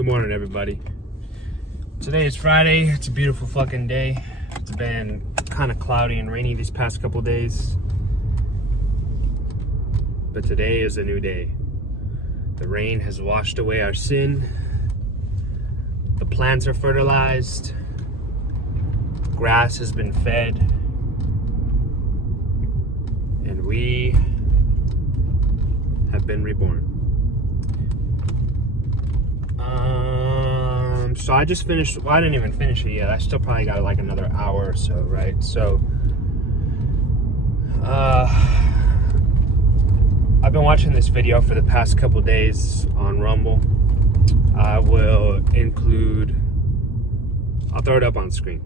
Good morning, everybody. Today is Friday. It's a beautiful fucking day. It's been kind of cloudy and rainy these past couple days, but today is a new day. The rain has washed away our sin. The plants are fertilized. Grass has been fed. And we have been reborn. So I just finished, well, I didn't even finish it yet. I still probably got like another hour or so, right? So, I've been watching this video for the past couple days on Rumble. I'll throw it up on screen.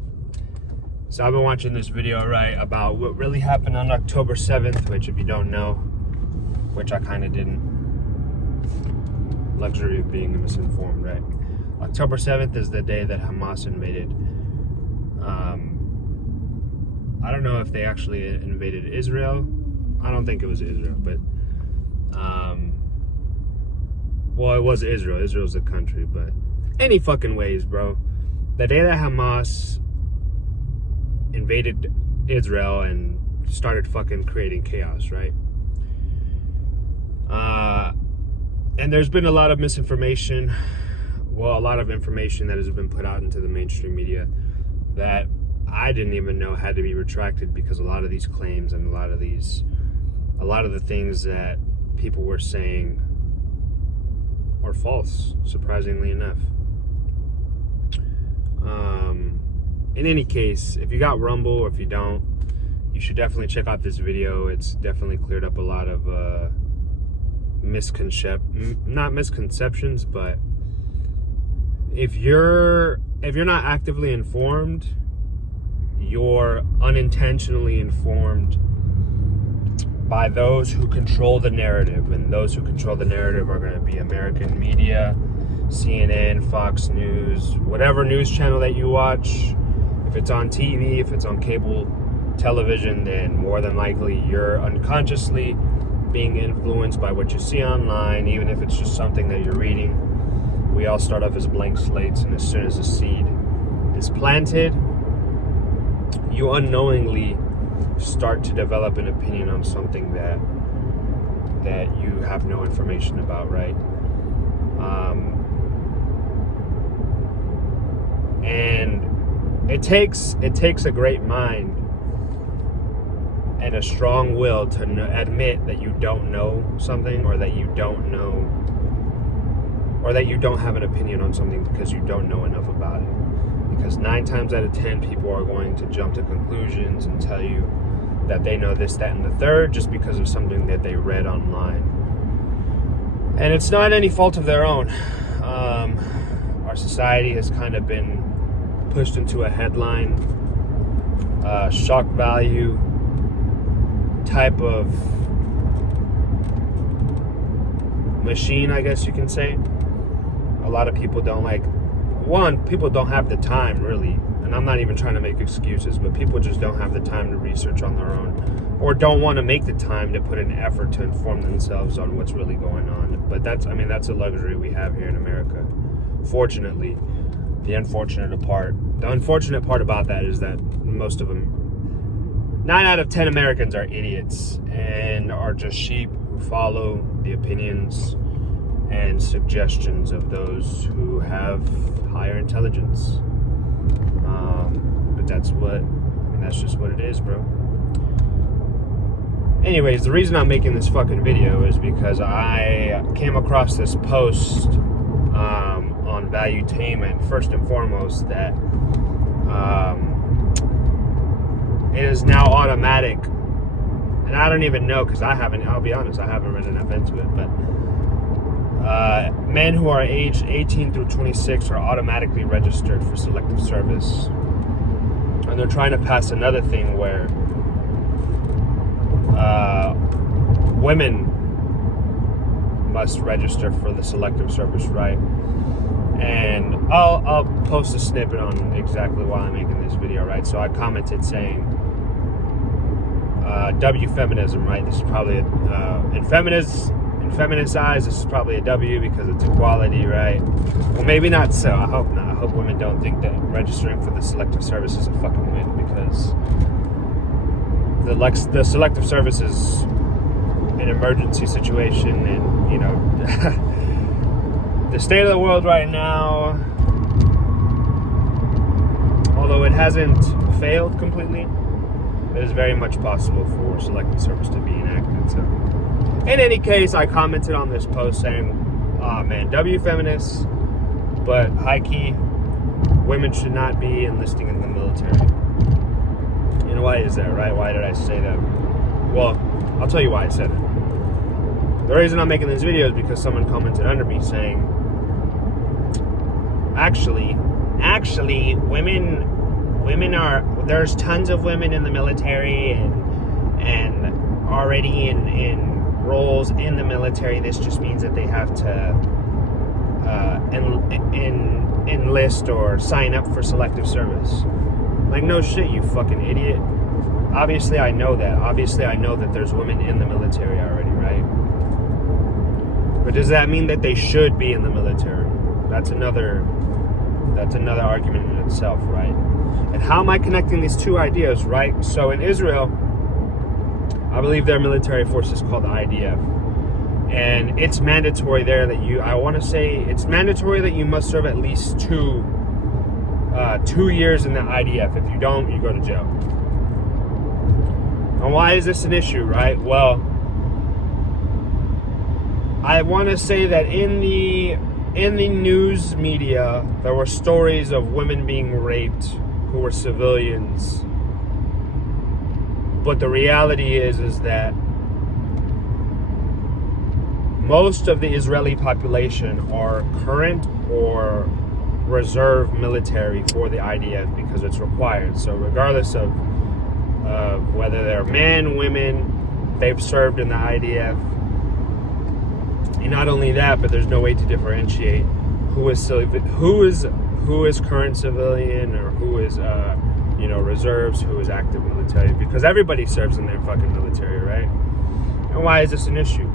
So I've been watching this video, right, about what really happened on October 7th, which if you don't know, which I kind of didn't, luxury of being misinformed, right? October 7th is the day that Hamas invaded. I don't know if they actually invaded Israel. I don't think it was Israel, but well, it was Israel. Israel's a country, but any fucking ways, bro. The day that Hamas invaded Israel and started fucking creating chaos, right? And there's been a lot of misinformation. Well, a lot of information that has been put out into the mainstream media that I didn't even know had to be retracted, because a lot of these claims and a lot of the things that people were saying were false, surprisingly enough. In any case, if you got Rumble or if you don't, you should definitely check out this video. It's definitely cleared up a lot of not misconceptions, but if you're not actively informed, you're unintentionally informed by those who control the narrative, and those who control the narrative are going to be American media, CNN, Fox News, whatever news channel that you watch. If it's on TV, if it's on cable television, then more than likely you're unconsciously being influenced by what you see online, even if it's just something that you're reading. We all start off as blank slates, and as soon as a seed is planted, you unknowingly start to develop an opinion on something that you have no information about, right? And it takes a great mind and a strong will to admit that you don't know something, or that you don't know, or that you don't have an opinion on something because you don't know enough about it. Because 9 times out of 10, people are going to jump to conclusions and tell you that they know this, that, and the third just because of something that they read online. And it's not any fault of their own. Our society has kind of been pushed into a headline, shock value type of machine, I guess you can say. A lot of people don't people don't have the time, really, and I'm not even trying to make excuses, but people just don't have the time to research on their own, or don't want to make the time to put an effort to inform themselves on what's really going on. But that's a luxury we have here in America, fortunately. The unfortunate part about that is that most of them, 9 out of 10 Americans, are idiots and are just sheep who follow the opinions and suggestions of those who have higher intelligence. But that's just what it is, bro. Anyways, the reason I'm making this fucking video is because I came across this post on Valuetainment, first and foremost, that it is now automatic, and I don't even know, because I'll be honest, I haven't read enough into it, but men who are aged 18 through 26 are automatically registered for selective service. And they're trying to pass another thing where women must register for the selective service, right? And I'll post a snippet on exactly why I'm making this video, right? So I commented saying, W feminism, right? This is probably in In feminist eyes, this is probably a W because it's equality, right? Well, maybe not so. I hope not. I hope women don't think that registering for the selective service is a fucking win, because the selective service is an emergency situation, and, you know, the state of the world right now, although it hasn't failed completely, it is very much possible for selective service to be enacted. So, in any case, I commented on this post saying, man, W feminists, but high-key, women should not be enlisting in the military. And why is that, right? Why did I say that? Well, I'll tell you why I said it. The reason I'm making this video is because someone commented under me saying, actually, women are, there's tons of women in the military and already in roles in the military. This just means that they have to enlist or sign up for selective service. Like, no shit, you fucking idiot. Obviously I know that. Obviously I know that there's women in the military already, right? But does that mean that they should be in the military? That's another argument in itself, right? And how am I connecting these two ideas, right? So in Israel, I believe their military force is called the IDF. And it's mandatory there that it's mandatory that you must serve at least 2 years in the IDF. If you don't, you go to jail. And why is this an issue, right? Well, I want to say that in the news media, there were stories of women being raped who were civilians. But the reality is that most of the Israeli population are current or reserve military for the IDF because it's required. So regardless of whether they're men, women, they've served in the IDF. And not only that, but there's no way to differentiate who is current civilian or who is reserves, who is active military, because everybody serves in their fucking military, right? And why is this an issue?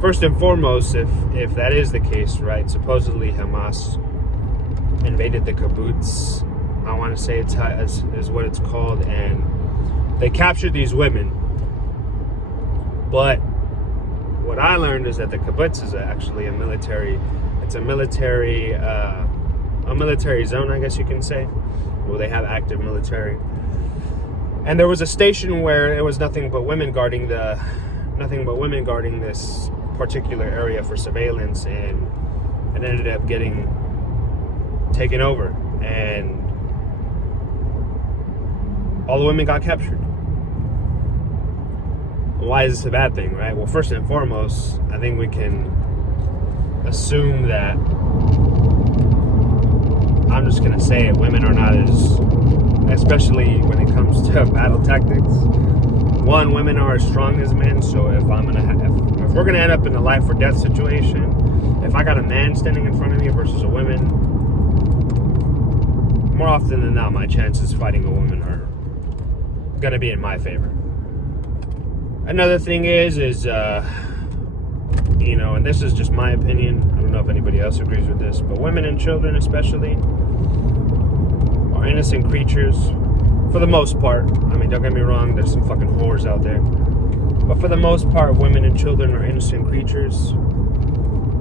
First and foremost, if that is the case, right? Supposedly Hamas invaded the kibbutz. I want to say is what it's called, and they captured these women. But what I learned is that the kibbutz is actually a military zone, I guess you can say, where they have active military. And there was a station where it was nothing but women guarding this particular area for surveillance, and it ended up getting taken over, and all the women got captured. Why is this a bad thing, right? Well, first and foremost, I think we can assume that, I'm just gonna say it, women are not especially when it comes to battle tactics. One, women are as strong as men, so if we're gonna end up in a life or death situation, if I got a man standing in front of me versus a woman, more often than not, my chances fighting a woman are gonna be in my favor. Another thing is and this is just my opinion, I don't know if anybody else agrees with this, but women and children especially are innocent creatures for the most part. I mean, don't get me wrong, there's some fucking whores out there, but for the most part, women and children are innocent creatures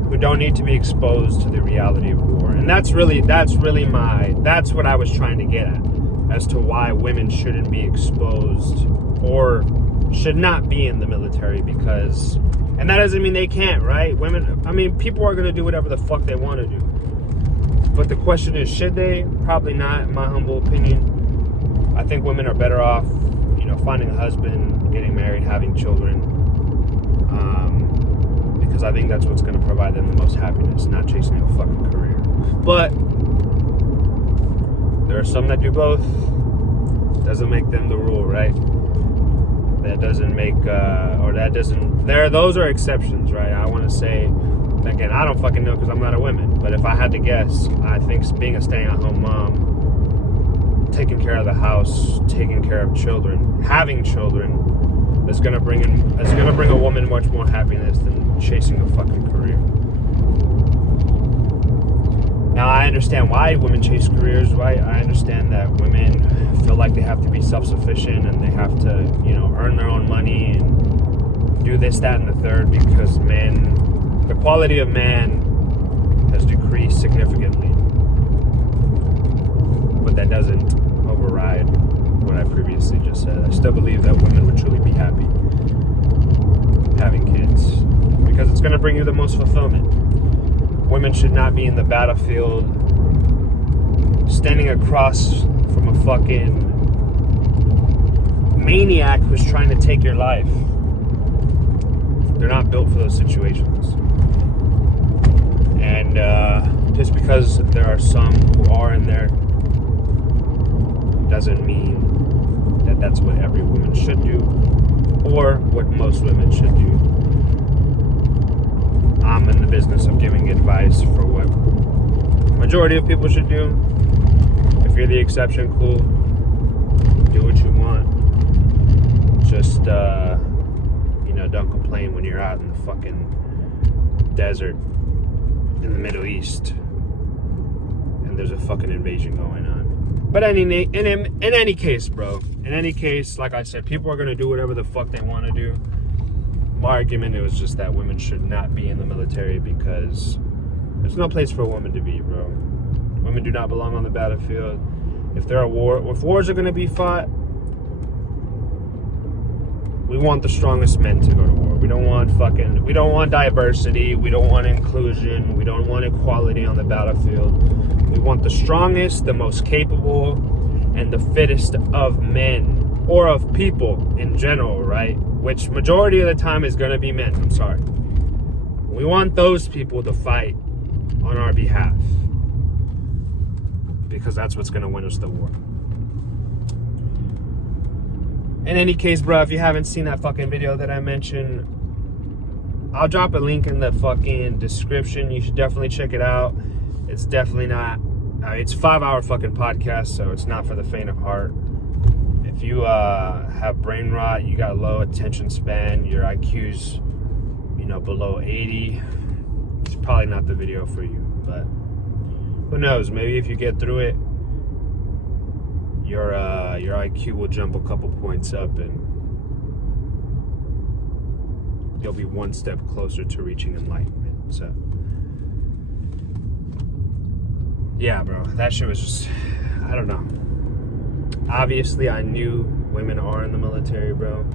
who don't need to be exposed to the reality of war. And that's what I was trying to get at, as to why women shouldn't be exposed or should not be in the military, because, and that doesn't mean they can't, right? People are going to do whatever the fuck they want to do. But the question is, should they? Probably not, in my humble opinion. I think women are better off, finding a husband, getting married, having children, because I think that's what's going to provide them the most happiness, not chasing a fucking career. But there are some that do both. Doesn't make them the rule, right? Those are exceptions, right? I want to say, again, I don't fucking know because I'm not a woman, but if I had to guess, I think being a stay-at-home mom, taking care of the house, taking care of children, having children, It's gonna bring a woman much more happiness than chasing a fucking career. Now I understand why women chase careers, right? I understand that women feel like they have to be self-sufficient and they have to, earn their own money and do this, that, and the third, because the quality of man has decreased significantly. But that doesn't override what I previously just said. I still believe that women would truly be happy having kids because it's going to bring you the most fulfillment. Women should not be in the battlefield standing across from a fucking maniac who's trying to take your life. They're not built for those situations. And just because there are some who are in there doesn't mean that that's what every woman should do or what most women should do. I'm in the business of giving advice for what majority of people should do. If you're the exception, cool. Do what you want. Just, don't complain when you're out in the fucking desert in the Middle East and there's a fucking invasion going on. But in any case, bro, like I said, people are going to do whatever the fuck they want to do. My argument was just that women should not be in the military because there's no place for a woman to be, bro. Women do not belong on the battlefield. If wars are going to be fought, we want the strongest men to go to war. We don't want diversity. We don't want inclusion. We don't want equality on the battlefield. We want the strongest, the most capable, and the fittest of men or of people in general, right? Which majority of the time is going to be men. I'm sorry. We want those people to fight on our behalf because that's what's going to win us the war. In any case, bro, if you haven't seen that fucking video that I mentioned, I'll drop a link in the fucking description. You should definitely check it out. It's definitely not, it's 5-hour fucking podcast, so it's not for the faint of heart. If you have brain rot, you got low attention span, your IQ's, below 80, it's probably not the video for you. But who knows? Maybe if you get through it, your IQ will jump a couple points up, and you'll be one step closer to reaching enlightenment. So, yeah, bro, that shit was just, I don't know. Obviously, I knew women are in the military, bro.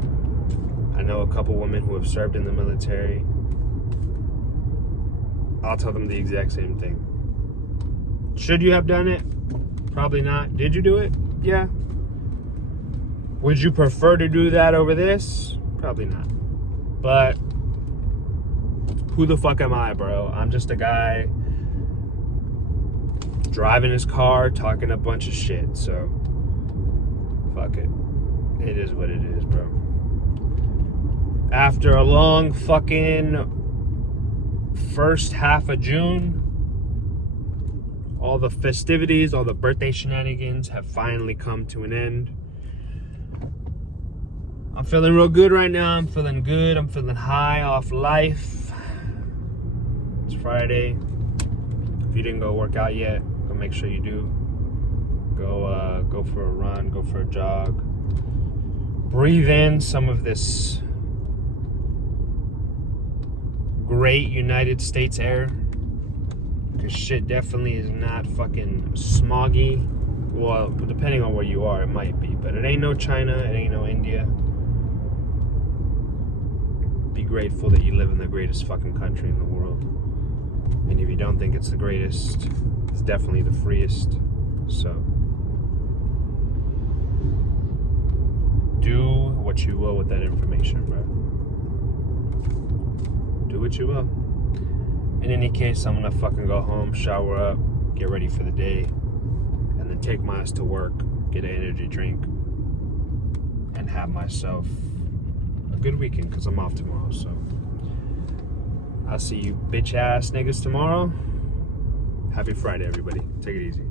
I know a couple women who have served in the military. I'll tell them the exact same thing. Should you have done it? Probably not. Did you do it? Yeah. Would you prefer to do that over this? Probably not. But who the fuck am I, bro? I'm just a guy driving his car, talking a bunch of shit. So fuck it. It is what it is, bro. After a long fucking first half of June, all the festivities, all the birthday shenanigans have finally come to an end. I'm feeling real good right now. I'm feeling good. I'm feeling high off life. It's Friday. If you didn't go work out yet, go make sure you do. Go for a run. Go for a jog. Breathe in some of this great United States air. Because shit definitely is not fucking smoggy. Well, depending on where you are, it might be. But it ain't no China. It ain't no India. Be grateful that you live in the greatest fucking country in the world. And if you don't think it's the greatest, it's definitely the freest. So, do what you will with that information, bro. Do what you will. In any case, I'm gonna fucking go home, shower up, get ready for the day, and then take my ass to work, get an energy drink, and have myself a good weekend, because I'm off tomorrow. So I'll see you bitch ass niggas tomorrow. Happy Friday, everybody. Take it easy.